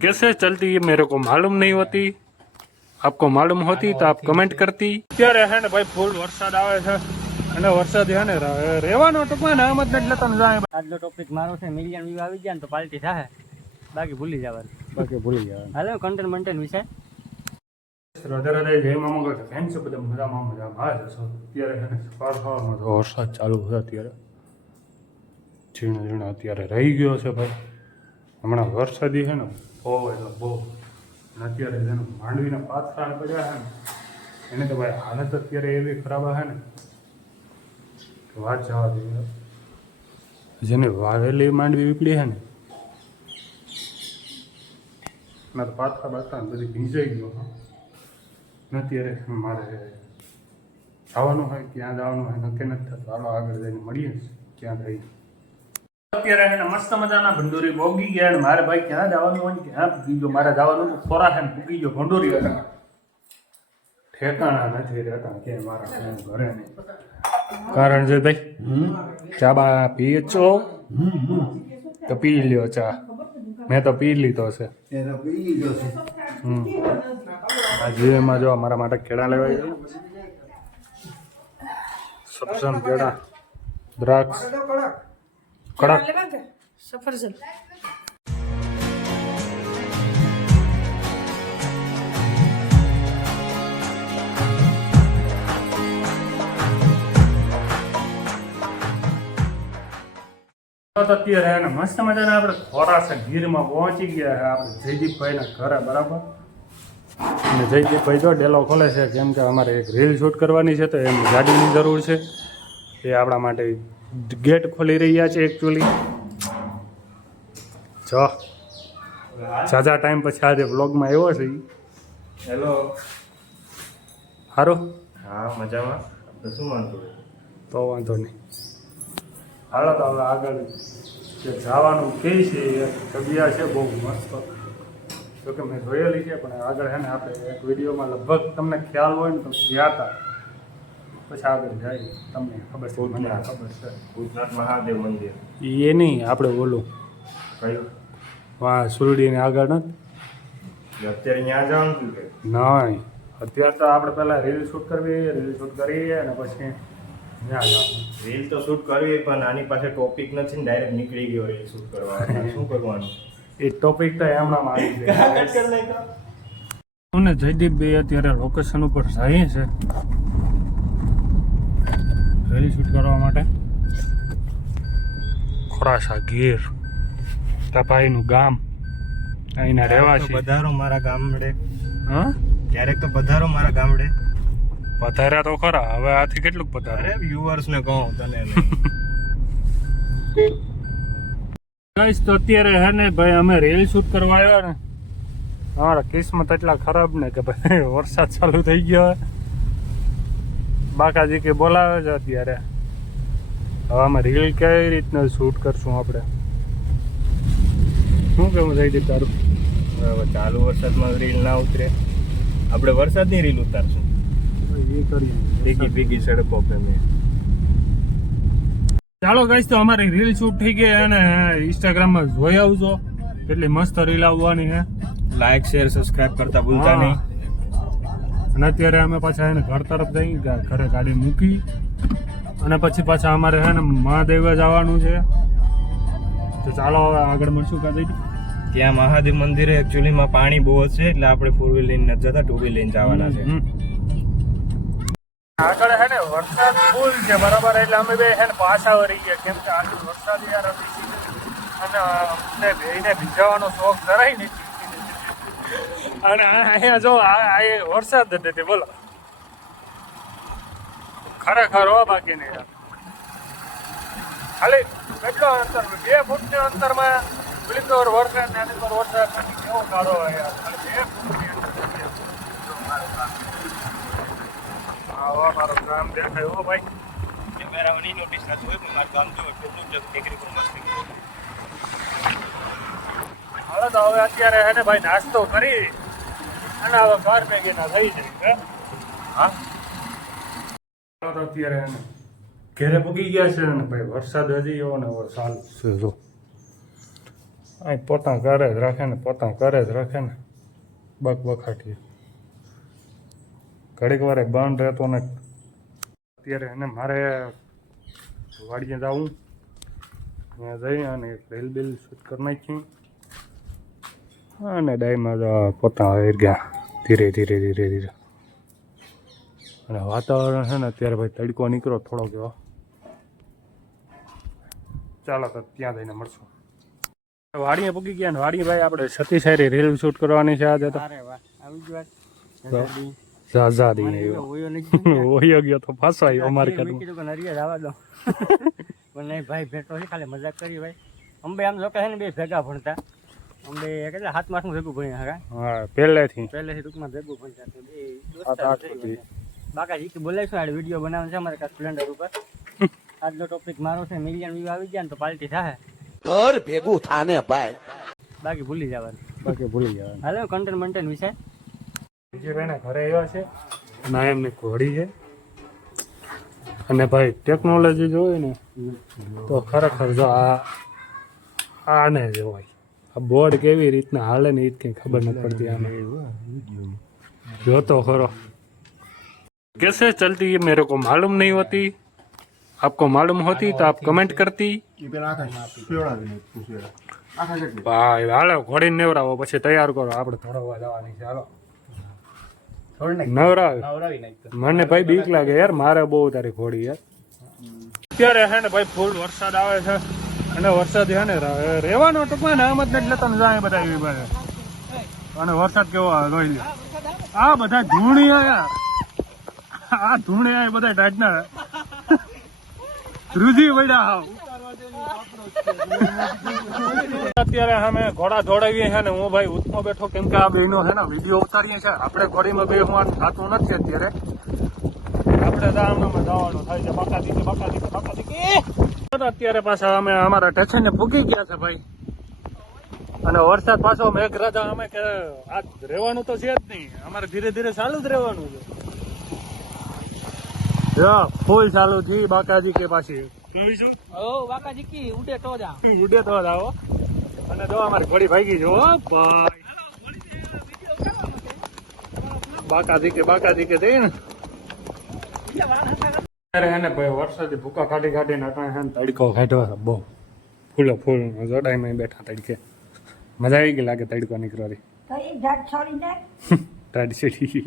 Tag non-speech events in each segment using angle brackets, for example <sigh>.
कैसे चलती है मेरे को मालूम नहीं होती आपको मालूम होती तो आप कमेंट करती અત્યારે હે ને ભાઈ ફૂલ વરસાદ આવે છે અને વરસાદ હે ને રે- રહેવાનો ટૂંકમાં નામ જ નથી લેતા ને જાય આજનો ટોપિક મારો છે મિલિયન વ્યૂ આવી ગયા ને તો પાર્ટી થાય બાકી ભૂલી જવાનું બાકી ભૂલી ગયા હાલો કન્ટેન્ટ મંટેન્ટ વિશે રાધે રાધે જય મા મંગળ કેમ છે બધા મજામાં મજામાં હા જશો અત્યારે હે ને સવાર સવારમાં તો વરસાદ ચાલુ છે અત્યારે ઝીણો ઝીણો અત્યારે રહી ગયો છે ભાઈ હમણાં વરસાદી છે ને બહુ એટલે બહુ અત્યારે જેનું માંડવીના પાથરા પડ્યા છે ને, એને તો ભાઈ હાલત અત્યારે એવી ખરાબ છે ને વાત જવા દઈએ જેને વાવેલી માંડવી વિપડી છે ને, એના તો પાથરા બાથરા બધી ભીંજાઈ ગયો, હા. ને અત્યારે મારે જવાનું હોય ક્યાં જવાનું હોય, નક્કી નથી થતું. આગળ જઈને મળીએ ક્યાં થઈ અત્યારે એને મસ્ત મજાના ભંડોરી ભોગી ગયા મારે ભાઈ ક્યાં જવાનું હોય ક્યાં ભૂગી ગયો? મારે જવાનું ખોરાક ખોરા છે ને પૂગી ગયો. ભંડોરી હતા. ઠેકાણા નથી રહેતા કે મારા હું ઘરે નહીં. કારણ છે ભાઈ ચા બા પીએ છો? તો પી લ્યો ચા. મેં તો પી લીધો છે. આજે એમાં જો મારા માટે કેળા લેવાય. સફરજન કેળા દ્રાક્ષ. કડક સફરજન અત્યારે એને મસ્ત મજાના આપણે ખોરાસા ગીરમાં પહોંચી ગયા છે આપણે જયદીપભાઈના ઘરે બરાબર? અને જયદીપભાઈ જો ડેલો ખોલે છે કેમ કે અમારે એક રીલ શૂટ કરવાની છે તો એમ ગાડીની જરૂર છે. એ આપણા માટે ગેટ ખોલી રહ્યા છે એકચ્યુઅલી જો. ઝાઝા ટાઈમ પછી આજે વ્લોગમાં આવ્યો છે હેલો સારું હા મજામાં. શું વાંધો તો વાંધો નહીં. હાલો તો હવે આગળ જે જવાનું કે છે જગ્યા છે બહુ મસ્ત. જોકે મેં જોયેલી છે પણ આગળ હે ને આપણે એક વિડીયોમાં લગભગ તમને ખ્યાલ હોય ને તો ગયા હતા પછી આગળ જાય તમને ખબર છે મને ખબર છે. ગુજરાત મહાદેવ મંદિર. એ નહીં આપણે બોલું કયું? વાહ સુરડીને આગળ નથી? અત્યારે ત્યાં જવાનું છું. કે નહીં અત્યારે તો આપણે પહેલાં રીલ શૂટ કરવી રીલ શૂટ કરીએ અને પછી રીલ તો શૂટ કરવી પણ આની પાસે ટોપિક નથી ને ડાયરેક્ટ નીકળી ગયો રીલ શૂટ કરવા. <laughs> શું કરવાનું? એ ટોપિક તો એમના મારી <laughs> જાય. અને જયદીપભાઈ અત્યારે લોકેશન ઉપર જઈએ છે. રીલ શૂટ કરવા માટે. ખોરાસા ગીર તપાઈનું ગામ. અહીંના તો રહેવાસી. પધારો મારા ગામડે. હા? ક્યારેક તો પધારો મારા ગામડે. પધાર્યા તો ખરા હવે આથી કેટલું અરે પધારે? વ્યુઅર્સ ને કહું તને. <laughs> ગાઈસ તો અત્યારે હે ને ભાઈ અમે રેલ શૂટ કરવા આવ્યા ને. અમારા કિસ્મત એટલા ખરાબ ને કે ભાઈ વરસાદ ચાલુ થઈ ગયો. બાકાજી કે બોલાવે છે અત્યારે. હવે આમાં રીલ કઈ રીતના શૂટ કરશું આપણે? શું કેવું થઈ ગયું તારું? હવે ચાલુ વરસાદમાં રીલ ના ઉતરે. આપણે વરસાદની રીલ ઉતારશું. એ કરીએ. ભીગી ભીગી સડકો પે મેં ચાલો ગાઈસ તો અમારી રીલ શૂટ થઈ ગઈ અને ઇન્સ્ટાગ્રામમાં જોઈ આવજો. કેટલી મસ્ત રીલ આવવાની છે લાઈક શેર સબસ્ક્રાઇબ કરતા ભૂલતા નહીં. અને અત્યારે અમે પાછા એને ઘર તરફ જઈ ઘરે ગાડી મૂકી અને પછી પાછા અમારે છે ને મહાદેવ જવાનું છે. તો ચાલો હવે આગળ મળશું કા જઈ ત્યાં મહાદેવ મંદિરે એકચ્યુઅલીમાં પાણી બહુ છે એટલે આપણે ફોર વ્હીલ લઈને નથી જતા ટુ વ્હીલ લઈને જવાના છે. આગળ છે ને વરસાદ ફૂલ છે બરાબર? એટલે અમે બે હે ને પાછા વળી ગયા. કેમ કે આજે વરસાદ યાર અને અમને ભેઈને ભીંજાવાનો શોખ જરાય નથી. અને અહીંયા જો આ એ વરસાદ જ નથી બોલો. ખરેખર હો બાકી નહીં યાર. ખાલી કેટલો અંતર બે ફૂટના અંતરમાં પેલી તો વરસાદ ને પર વરસાદ કેવો કાઢો યાર. ખાલી બે ફૂટની મારું ગામ. દેખાય. હો ભાઈ. કેમેરામાં નોટિસ નથી હોય પણ મારું ગામ જો એટલું જ ટેકરી પર મસ્ત હાલો તો હવે અત્યારે હે ને ભાઈ નાસ્તો કરી. અને હવે ઘર ભેગી થઈ જાય હા? તો અત્યારે એને ઘેરે પૂગી ગયા છે ને ભાઈ વરસાદ હજી એવો ને એવો ચાલુ છે. જો. અહીં પોતા કરે જ રાખે ને પોતા કરે જ રાખે ને. બક બખાટીએ. ઘડીક વારે બંધ રહેતો ને. અત્યારે એને મારે વાડીએ જવું. ત્યાં જઈ અને એક રીલ બિલ શૂટ કરી નાખી. અને ડાયમાં તો પોતા આવી ગયા. ધીરે ધીરે ધીરે ધીરે. અને વાતાવરણ છે ને અત્યારે ભાઈ તડકો નીકળો થોડોક કેવો ચાલો તો ત્યાં જઈને મળશું. વાડીએ પૂકી ગયા ને વાડીએ ભાઈ આપણે સતીશારી રીલ શૂટ કરવાની છે આજે તો. ઝાઝાદી ઓયો ગયો તો આવ્યો અમારે મેં ઘરમાં. કીધું કે નરિયા જવા દો. <laughs> પણ નહીં ભાઈ ભેટો છે ખાલી મજાક કરી ભાઈ. અંબે આમ લોકો છે ને બે ભેગા ભણતા. અંબે કેટલા હાથ માસનું ભેગું ભણ્યા હા હા પહેલેથી. પહેલેથી ટૂંકમાં ભેગું ભણ્યા. બાકા જીકી બોલાવીશું આડે વીડિયો બનાવવાનો છે અમારે કાંઈ સ્પ્લેન્ડર ઉપર. <laughs> આજનો ટોપિક મારો છે મિલિયન વ્યૂ આવી ગયા ને તો પાર્ટી થાય ઘર ભેગું થાને ભાઈ. બાકી ભૂલી જવાનું. બાકી ભૂલી જવાનું. હાલો કન્ટેન મંટેન વિશે. બીજી બેને ઘરે આવ્યા છે ના એમની ઘોડી છે. અને ભાઈ ટેકનોલોજી જોઈએ ને તો ખરેખર જો આ આને જોવાય આ બોર્ડ કેવી રીતના હાલે ને એ જ કંઈ ખબર નથી પડતી આને જોતો ખરો कैसे चलती है मेरे को मालूम नहीं होती आपको मालूम होती तो आप कमेंट करती ભાઈ હાલો ઘોડી નેવરાવો પછી તૈયાર કરો આપણે ધોળવા જવાની છે હાલો નવરાવ મને ભાઈ બીક લાગે યાર મારે બહુ તારી ઘોડી યાર અત્યારે છે ને ભાઈ ફૂલ વરસાદ આવે છે અને વરસાદ છે ને રહેવાનો ટૂંકમાં ને આમ જ નથી લેતા જાય બધા એવી બધા અને વરસાદ કેવો જોઈ લ્યો. આ બધા ધૂણી આયા આ ધૂણી આ બધા ટાઈટના ધ્રુજી વડ્યા હાવ. અત્યારે અમે ઘોડા દોડાવીએ છે ને, હું ભાઈ ઉતમો બેઠો, કેમ કે આ બેનો છે ને, વીડિયો ઉતારીએ છીએ. આપણે ઘોડીમાં બે હું થતું નથી અત્યારે. આપણે દામમાં જવાનું થાય છે. બકાતી કે બકાતી કે બકાતી કે તો અત્યારે પાછા અમે અમારા ટેશન ને પૂગી ગયા છે ભાઈ. અને વરસાદ પાછો મેઘરાજા અમે કે આ રહેવાનું તો છે જ નહીં. અમારે ધીરે ધીરે ચાલુ જ રહેવાનું છે. ફૂલ ચાલુ થી બાકાજી કે પાછી? બાકા ઉડે તો જા. ઉડે તો જ આવો અને જો અમારે ઘોડી ભાગી જો હો ભાઈ. બાકા દીકે બાકા દીકે દે ને એને ભાઈ વર્ષોથી ભૂકા કાઢી કાઢીને અટાણે છે ને તડકો કાઢ્યો છે બહુ. ફૂલો ફૂલ જોડાઈમાં બેઠા તડકે. મજા આવી ગઈ લાગે તડકો છોડી દે. <laughs> ટાઢી સીડી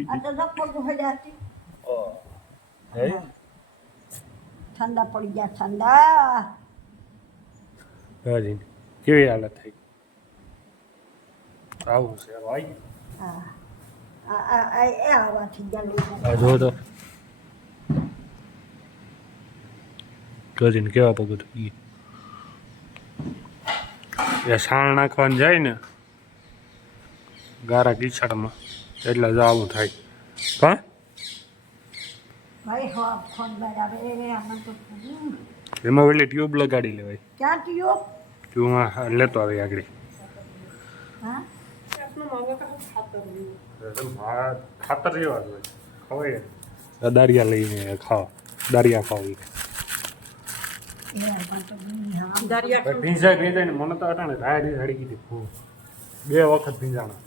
ઠંડા પડી ગયા ઠંડા. હજી કેવી હાલત થઈ? આવું છે ભાઈ. હા. આ આ આ આવાથી જલ્દી જો તો. કરીને કેવા પગ થઈ એ સાણ નાખવાનું જાય ને ગારા કિચડમાં એટલે જ આવું થાય. હા? એમાં પેલી ટ્યુબ લગાડી લેવાય. ક્યાં ટ્યુબ લેતો આવે આગળ. ખાતર જેવા હોય. ખવાય. દારિયા લઈને ખાવા. દારિયા ખાવા એ આમાં તો બી હા ભીંજાય ભીંજાય ને મને તો અટાણે રાયડી દીધી બે વખત ભીંજાણા